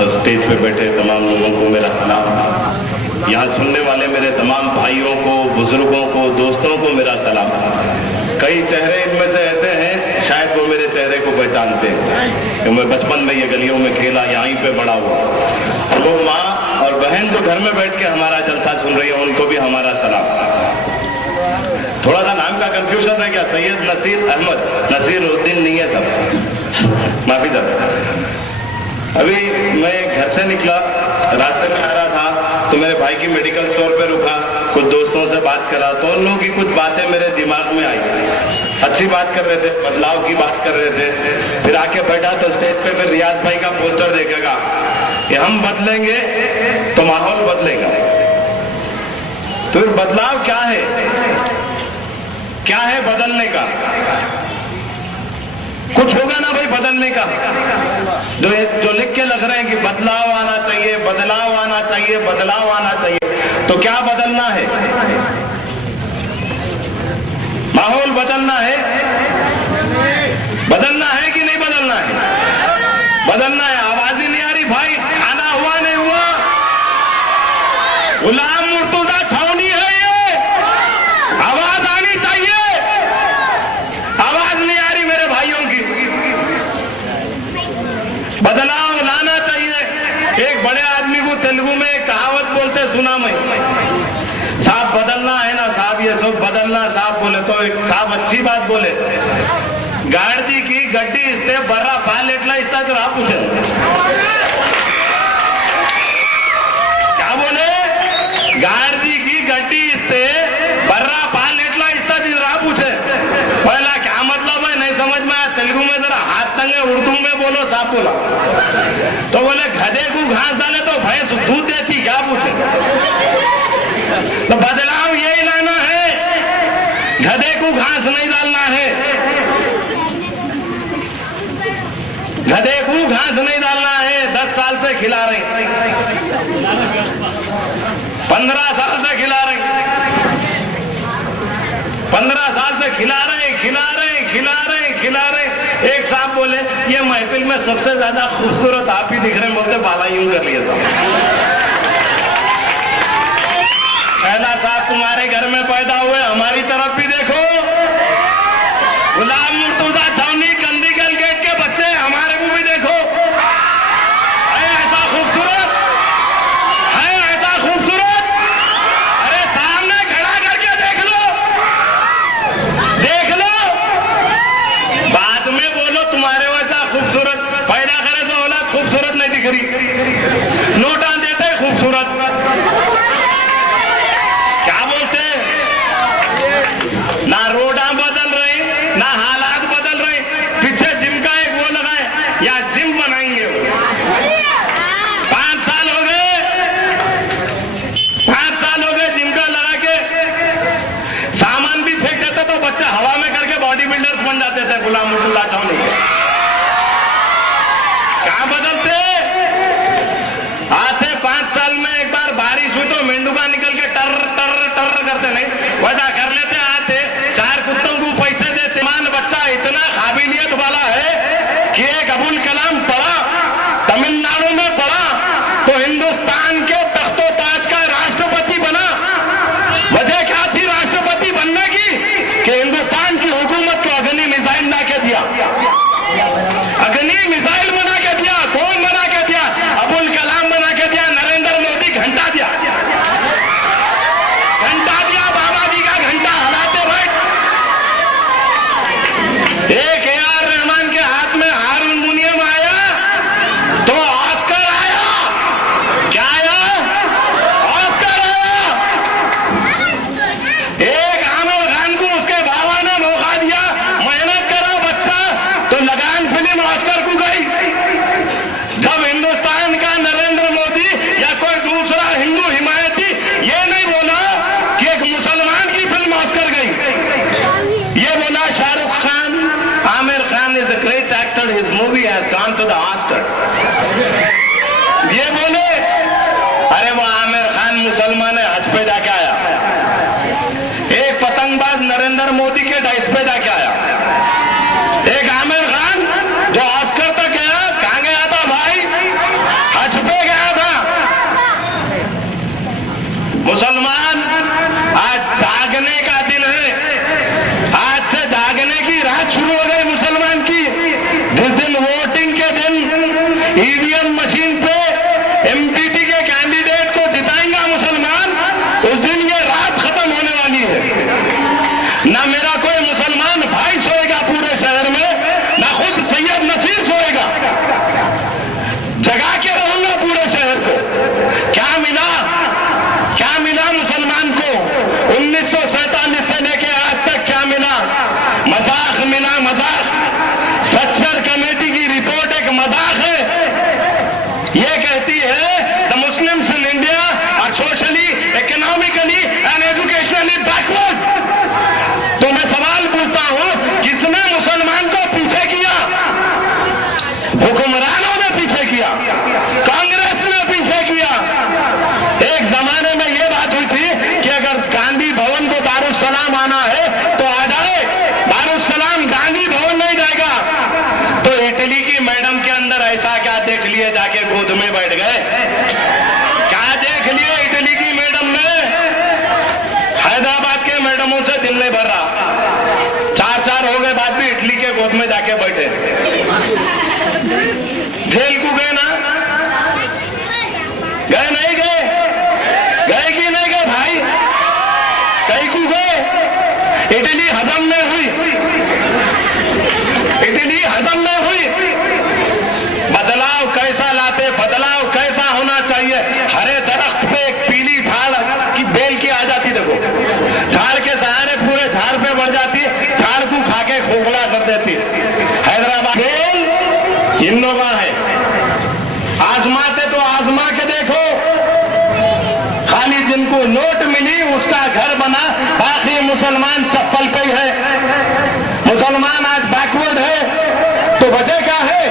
और स्टेज पे बैठे तमाम लोगों को मेरा सलाम, यहाँ सुनने वाले मेरे तमाम भाइयों को, बुजुर्गों को, दोस्तों को मेरा सलाम। कई चेहरे इनमें से ऐसे हैं शायद वो मेरे चेहरे को पहचानते हैं कि मैं बचपन में ये गलियों में खेला, यहीं पे बड़ा हुआ। और वो माँ और बहन जो घर में बैठ के हमारा जलसा सुन रही है उनको भी हमारा सलाम। थोड़ा सा नाम का कंफ्यूजन है क्या? सैयद नसीर अहमद, नसीरुद्दीन नहीं है सब, माफी चाहता। अभी मैं घर से निकला, रास्ते में आ रहा था तो मेरे भाई की मेडिकल स्टोर पे रुका, कुछ दोस्तों से बात करा तो उन लोगों की कुछ बातें मेरे दिमाग में आई। अच्छी बात कर रहे थे, बदलाव की बात कर रहे थे। फिर आके बैठा तो स्टेज पे फिर रियाज भाई का पोस्टर देखेगा कि हम बदलेंगे तो माहौल बदलेगा। तो फिर बदलाव क्या है? क्या है बदलने का? कुछ होगा ना भाई बदलने का। जो लिख के लग रहे हैं कि बदलाव आना चाहिए, बदलाव आना चाहिए, बदलाव आना चाहिए, तो क्या बदलना है? माहौल बदलना है? बदलना है कि नहीं बदलना है? बदलना है। आवाज ही नहीं आ रही भाई, आना हुआ नहीं हुआ? गुलाम मुर्तुजा छावनी है ये, आवाज आनी चाहिए। आवाज नहीं आ रही मेरे भाइयों की। बदलाव लाना चाहिए। एक बड़े आदमी को तेलुगु में एक कहावत बोलते सुना मैं, साहब बदलना है ना साहब, ये सब बदलना। साहब बोले तो एक साहब अच्छी बात बोले, गाड़ी की गड्डी इससे बर्रा पाल एटला इस्ता तो आप पूछे क्या बोले? गाड़ी की गड्डी इससे बर्रा पाल एटला इस्ता तो आप पूछे। पहला क्या मतलब है नहीं समझ में आया। तेलुगु में जरा हाथ तंगे उर्दू में बोलो, साहब बोला तो बोले गधे को घास डाले तो भैंस दूध देती, क्या पूछे? तो बदलाव यही लाना है, गधे को घास नहीं डालना है। गधे को घास नहीं डालना है। 10 साल से खिला रहे, 15 साल से खिला रहे, 15 साल से खिला रहे, खिला रहे, खिला रहे, खिला रहे। एक साहब बोले ये महफिल में सबसे ज्यादा खूबसूरत आप ही दिख रहे हैं। बोलते बाला यूं कर लिया था। पहला साहब तुम्हारे घर में पैदा हुए, हमारी तरफ भी देखो। गुलाम मुर्तुजा छावनी कंदीगल गेट के बच्चे, हमारे को भी देखो। है ऐसा खूबसूरत? है ऐसा खूबसूरत? अरे सामने खड़ा करके देख लो, देख लो। बाद में बोलो तुम्हारे वैसा खूबसूरत पैदा करे तो औलाद खूबसूरत नहीं दिख रही। नोटा देते खूबसूरत, क्या बोलते? ना रोडा बदल रही, ना हालात बदल रहे। पीछे जिम का एक वो लगाए, या जिम बनाएंगे। 5 साल हो गए, 5 साल हो गए जिम का लगा के सामान भी फेंक देते तो बच्चे हवा में करके बॉडी बिल्डर्स बन जाते थे। गुलाम मुर्तुजा छावनी क्या बदलते? आज से 5 साल में एक बार बारिश हुई तो मेंढुका निकल के टर टर टर करते नहीं, वैसा कर लेते। आते 4 कुत्तों को पैसे देते। मान बच्चा इतना काबिलियत वाला है कि एक अबुल कलाम पढ़ा, तमिलनाडु में पढ़ा तो हिंदुस्तान के तख्तो ताज का राष्ट्रपति बना। वजह क्या थी राष्ट्रपति बनने की? कि हिंदुस्तान की हुकूमत को अग्नि मिसाइल ला के दिया। अग्नि मिसाइल बना के दिया। कौन बना के दिया? अबुल कलाम बना के दिया। नरेंद्र मोदी घंटा दिया, घंटा दिया, बाबा जी का घंटा हलाते बैठ। एक AR रहमान के हाथ में हारमोनियम आया तो ऑस्कर आया। क्या आया? ऑस्कर आया। एक आमिर खान को उसके बाबा ने मौका दिया, मेहनत करो बच्चा, तो लगान फिल्म ऑस्कर को गई। जब हिंदुस्तान का नरेंद्र मोदी या कोई दूसरा हिंदू हिमायती ये नहीं बोला कि एक मुसलमान की फिल्म ऑस्कर गई, ये बोला Shahrukh Khan, Aamir Khan is a great actor, his movie has gone to the Oscar. ये बोले। अरे वो आमिर खान मुसलमान है, हज पे जाके आया। एक पतंगबाज नरेंद्र मोदी के डाइस पे जाके आया। एक आमिर खान जो ऑस्कर तक गया, कहां गया था भाई? हज ईवीएम मशीन पे एमपीटी के कैंडिडेट को जिताएंगा मुसलमान, उस दिन ये रात खत्म होने वाली है। ना मेरा कोई मुसलमान भाई सोएगा पूरे शहर में, ना खुद सैयद नसीर सोएगा। जगा के रहूंगा पूरे शहर को। क्या मिला मुसलमान को 1947 से लेके आज तक? क्या मिला? मजाक मिला, मजाक। सच्चर कमेटी की रिपोर्ट एक मजाक है। ये कहती है the Muslims in India are socially, economically and educationally backward. तो मैं सवाल पूछता हूं, किसने मुसलमान को पीछे किया? हुक्मरानों ने पीछे किया, कांग्रेस ने पीछे किया। एक जमाने में यह बात हुई थी कि अगर गांधी भवन को दारुस्सलाम आना है तो आ जाए, दारुस्सलाम गांधी भवन नहीं जाएगा। तो इटली की मैडम के अंदर ऐसा क्या देख लिए, जाके गोद में बैठ गए? क्या देख लिए इटली की मैडम ने? हैदराबाद के मैडमों से दिल नहीं भर रहा। 4 हो गए बाद भी इटली के गोद में जाके बैठे। जेल को गए ना? गए नहीं गए? गए कि नहीं गए भाई? कहीं को गए? इटली हजम नहीं हुई, इटली हजम नहीं हुई। बदलाव कैसा लाते, बदलाव कैसा होना चाहिए? हरे दरख्त पे एक पीली झाड़ की बेल की आ जाती, देखो झाड़ के सहारे पूरे झाड़ पे बढ़ जाती, झाड़ को खा के खोखला कर देती। हैदराबाद बेल इनोवा है, आजमाते तो आजमा के देखो। खाली जिनको नोट मिली उसका घर बना, बाकी मुसलमान चप्पल पे ही है। मुसलमान आज बैकवर्ड है, तो वजह क्या है?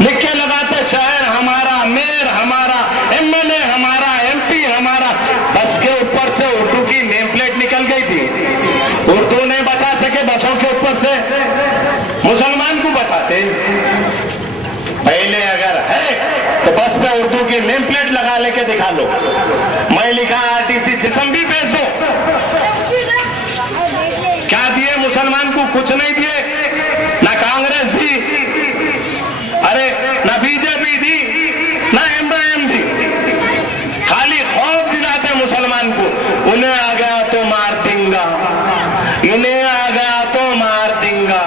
लिख के लगाते शहर हमारा, मेयर हमारा, एमएलए हमारा, एमपी हमारा। बस के ऊपर से उर्दू की नेम प्लेट निकल गई थी, उर्दू नहीं बता सके बसों के ऊपर से, मुसलमान को बताते। पहले अगर है तो बस पे उर्दू की नेम प्लेट लगा लेके दिखा लो, मैं लिखा आरटीसी जिस्म भी भेज दो। क्या दिए मुसलमान को? कुछ नहीं दिए। ना कांग्रेस दी, अरे ना बीजेपी दी, ना एमआईएम दी। खाली खौफ दिलाते मुसलमान को। उन्हें आ गया तो मार दूंगा, इन्हें आ गया तो मार दूंगा।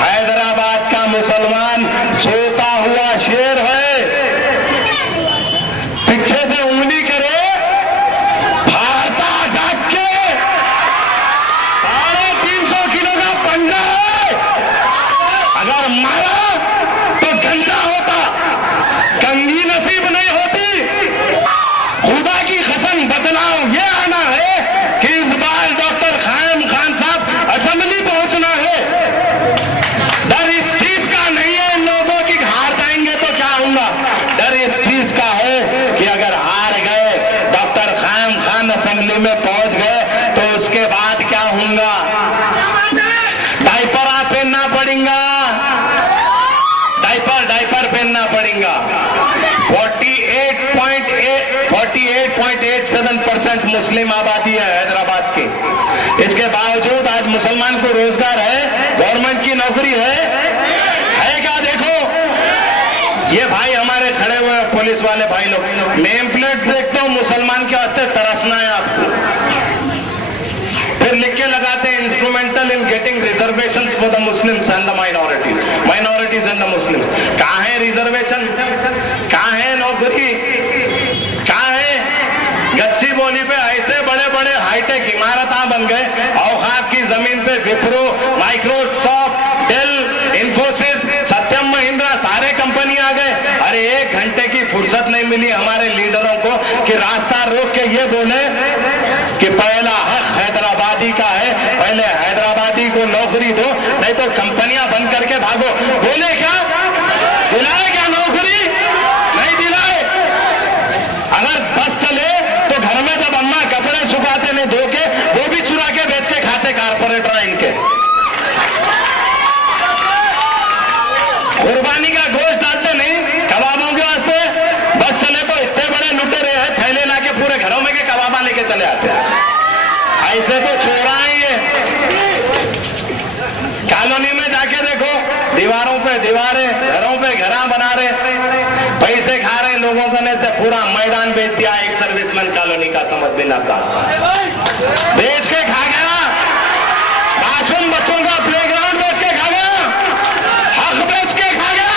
हैदराबाद का मुसलमान सोता हुआ शेर है, पीछे से उंगली करे, भागता जाग के 350 किलो का पंजा है। अगर मारा तो झंडा होता, कंगी नसीब नहीं होती। खुदा की कसम बदलाव ये आना है कि इस बार डॉक्टर खान साहब असेंबली पहुंचना है। डर इस चीज का नहीं है इन लोगों की हार जाएंगे तो क्या होगा, डर इस चीज का है कि अगर हार गए, डॉक्टर खान असेंबली में पहुंच गए तो उसके बाद क्या होगा? डायपर पहनना पड़ेगा, डायपर पहनना पड़ेगा। 48.87% मुस्लिम आबादी है हैदराबाद की। इसके बावजूद आज मुसलमान को रोजगार है, गवर्नमेंट की नौकरी है क्या? देखो ये भाई हमारे खड़े हुए पुलिस वाले भाई लोग, नेम प्लेट देखते हो मुसलमान के वास्ते तरसना है आपको। फिर लिख के लगाते हैं instrumental in getting reservation for the Muslims and the minorities and the Muslims. कहां है रिजर्वेशन? कहां है नौकरी? कहां है? गच्ची बोली पे ऐसे बड़े बड़े हाईटेक इमारत बन गए, औकाफ की जमीन पे विप्रो, माइक्रोसॉफ्ट, डेल, इन्फोसिस, सत्यम महिंद्रा, सारे कंपनी आ गए। अरे 1 घंटे की फुर्सत नहीं मिली हमारे लीडरों को कि रास्ता रोक के ये बोले कि पहला हक हैदराबादी का है, पहले हैदराबादी को नौकरी दो, नहीं तो कंपनियां बंद करके भागो। बोले क्या? दिलाए क्या नौकरी? नहीं दिलाए। अगर बस चले तो घर में जब अम्मा कपड़े सुखाते नहीं धो के, वो भी चुरा के बेच के खाते कारपोरेटर इनके। कुर्बानी का गोश्त डालते नहीं कबाबों के वास्ते, बस चले तो इतने बड़े लुटेरे हैं, थैले ला के पूरे घरों में के कबाबा लेके चले आते हैं। ऐसे तो चोरा है ये। कॉलोनी में जाके देखो, दीवारों पे दीवारें, घरों पे घरा बना रहे, मकान बेच दिया एक सर्विसमैन कॉलोनी का समझ भी ना था, बेच के खा गया, मासूम बच्चों का प्लेग्राउंड बेच के खा गया, हक बेच के खा गया।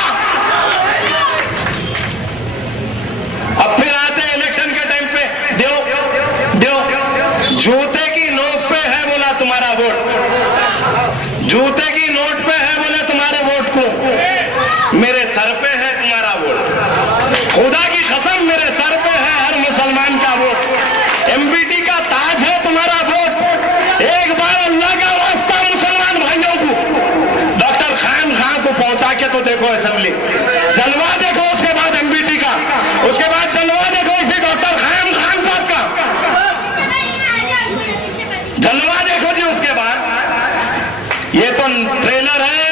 अब फिर आते हैं इलेक्शन के टाइम पे, दो जूते की नोट पे है बोला तुम्हारा वोट, जूते की नोट पे है बोले तुम्हारे वोट को, मेरे सर पे है तुम्हारा वोट, खुदा की कसम मेरे सर पे है हर मुसलमान का वोट, एमबीटी का ताज है तुम्हारा वोट। एक बार अल्लाह का वास्ता मुसलमान भाइयों को डॉक्टर खान को पहुंचा के तो देखो असेंबली, जलवा देखो, उसके बाद एमबीटी का, उसके बाद जलवा देखो इसी डॉक्टर खान साहब का, जलवा देखो जी। उसके बाद ये तो ट्रेलर है,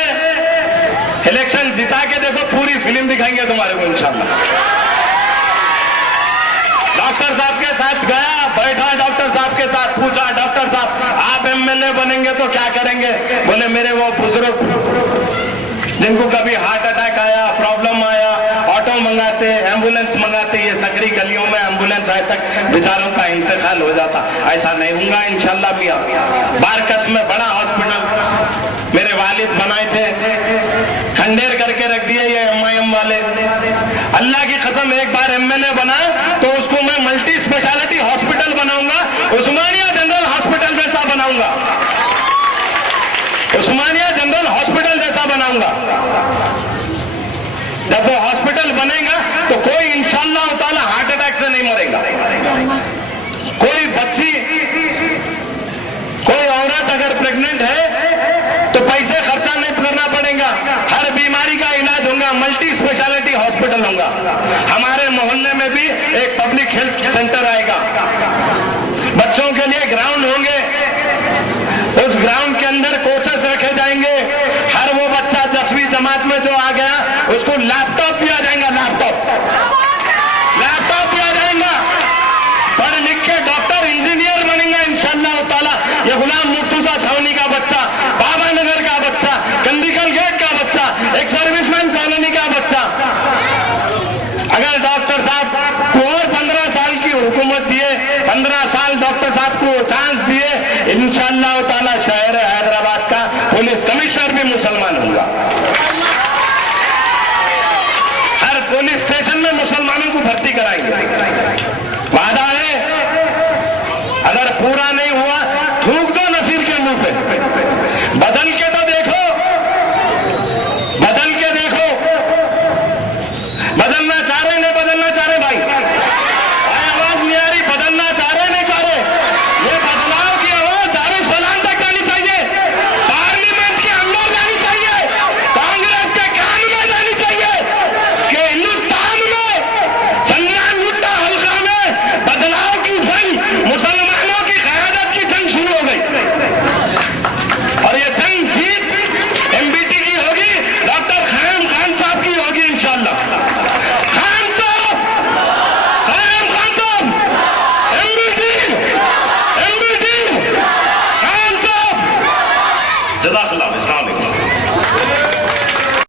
इलेक्शन जिता के देखो पूरी फिल्म दिखाएंगे तुम्हारे को इंशाल्लाह। डॉक्टर साहब के साथ गया, बैठा डॉक्टर साहब के साथ, पूछा डॉक्टर साहब आप एमएलए बनेंगे तो क्या करेंगे? बोले मेरे वो बुजुर्ग जिनको कभी हार्ट अटैक आया, प्रॉब्लम आया, ऑटो मंगाते, एम्बुलेंस मंगाते, ये सकरी गलियों में एम्बुलेंस आए तक बेचारों का इंतकाल हो जाता, ऐसा नहीं होगा इंशाल्लाह मियां। बारकस में बड़ा हॉस्पिटल मेरे वालिद बनाए थे, खंडेर करके रख दिए ये एमआईएम वाले। अल्लाह की कसम एक बार एमएलए बना तो उसको मैं मल्टी स्पेशलिटी हॉस्पिटल बनाऊंगा, उस्मानिया जनरल हॉस्पिटल जैसा बनाऊंगा, उस्मानिया जनरल हॉस्पिटल जैसा बनाऊंगा। जब वो हॉस्पिटल बनेगा तो कोई इंशाअल्लाह ताला हार्ट अटैक से नहीं मरेगा, कोई बच्ची, कोई औरत अगर प्रेग्नेंट है तो पैसे खर्चा नहीं करना पड़ेगा, हर बीमारी का इलाज होगा, मल्टी स्पेशलिटी हॉस्पिटल होगा। हमारे मोहल्ले में भी एक पब्लिक हेल्थ सेंटर आएगा, बच्चों के लिए ग्राउंड होंगे, उस ग्राउंड के अंदर कोचेस रखे जाएंगे, हर वो बच्चा 10वीं जमात में जो आ गया उसको लैपटॉप दिया जाएगा, लैपटॉप दिया जाएगा, पढ़ लिख के डॉक्टर इंजीनियर बनेगा इंशाअल्लाह ताला। ये गुलाम मुर्तुजा छावनी का बच्चा, बाबा नगर का बच्चा, कंदीकल गेट का बच्चा, एक सर्विसमैन कॉलोनी का बच्चा, अगर डॉक्टर साहब को और 15 साल की हुकूमत दिए, 15 साल डॉक्टर साहब को चांस दिए, इंशाअल्लाह ताला शहर हैदराबाद का पुलिस कमिश्नर भी मुसलमान होगा, हर पुलिस स्टेशन में मुसलमानों को भर्ती कराएंगे। वादा है, अगर पूरा नहीं हुआ थूक दो नसीर के मुंह पे, बदल के तो देखो, बदल के देखो, बदलना चाह रहे नहीं बदलना चाह रहे भाई, आवाज नहीं आ रही, बदलना चाह रहे नहीं चाह रहे, ये बदलाव की आवाज दारुसलाम तक जानी चाहिए, पार्लियामेंट के अंदर जानी चाहिए, कांग्रेस के कान में जानी चाहिए कि हिंदुस्तान में संग्राम युद्ध हल्का में बदलाव की जंग, मुसलमानों की क़यादत की जंग शुरू हो गई और ये जंग जीत एमबीटी की होगी, डॉक्टर खान साहब की होगी इंशाअल्लाह। खान साहब, एमबीटी, खान साहब, जज़ाकल्लाह।